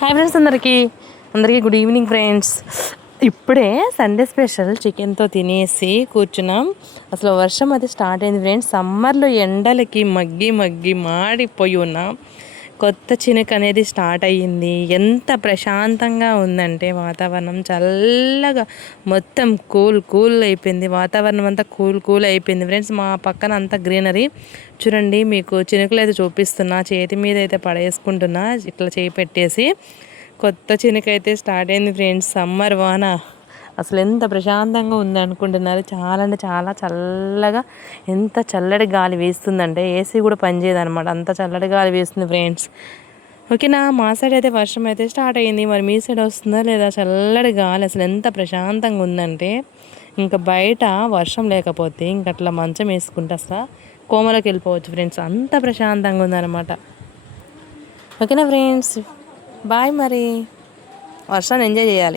Hi friends, అందరికీ good evening friends. ఇప్పుడే Sunday special చికెన్తో తినేసి కూర్చున్నాం. అసలు వర్షం అయితే స్టార్ట్ అయింది ఫ్రెండ్స్. సమ్మర్లో ఎండలకి మగ్గి మాడిపోయి ఉన్నాం. కొత్త చినుకు అనేది స్టార్ట్ అయ్యింది. ఎంత ప్రశాంతంగా ఉందంటే వాతావరణం చల్లగా మొత్తం కూల్ అయిపోయింది. వాతావరణం అంతా కూల్ అయిపోయింది ఫ్రెండ్స్. మా పక్కన అంతా గ్రీనరీ చూడండి. మీకు చినుకులు అయితే చూపిస్తున్నా, చేతి మీద అయితే పడేసుకుంటున్నా ఇట్లా చేయి పెట్టేసి. కొత్త చినుకు అయితే స్టార్ట్ అయింది ఫ్రెండ్స్. సమ్మర్ వాన అసలు ఎంత ప్రశాంతంగా ఉంది అనుకుంటున్నారు. చాలా అంటే చాలా చల్లగా, ఎంత చల్లటి గాలి వేస్తుందంటే ఏసీ కూడా పనిచేయదు అనమాట, అంత చల్లటి గాలి వేస్తుంది ఫ్రెండ్స్. ఓకేనా, మా సైడ్ అయితే వర్షం అయితే స్టార్ట్ అయ్యింది. మరి మీ సైడ్ వస్తుందా లేదా? చల్లటి గాలి అసలు ఎంత ప్రశాంతంగా ఉందంటే, ఇంకా బయట వర్షం లేకపోతే ఇంక అట్లా మంచం వేసుకుంటే అసలు కోమలోకి వెళ్ళిపోవచ్చు ఫ్రెండ్స్, అంత ప్రశాంతంగా ఉందన్నమాట. ఓకేనా ఫ్రెండ్స్, బాయ్. మరి వర్షాన్ని ఎంజాయ్ చేయాలి.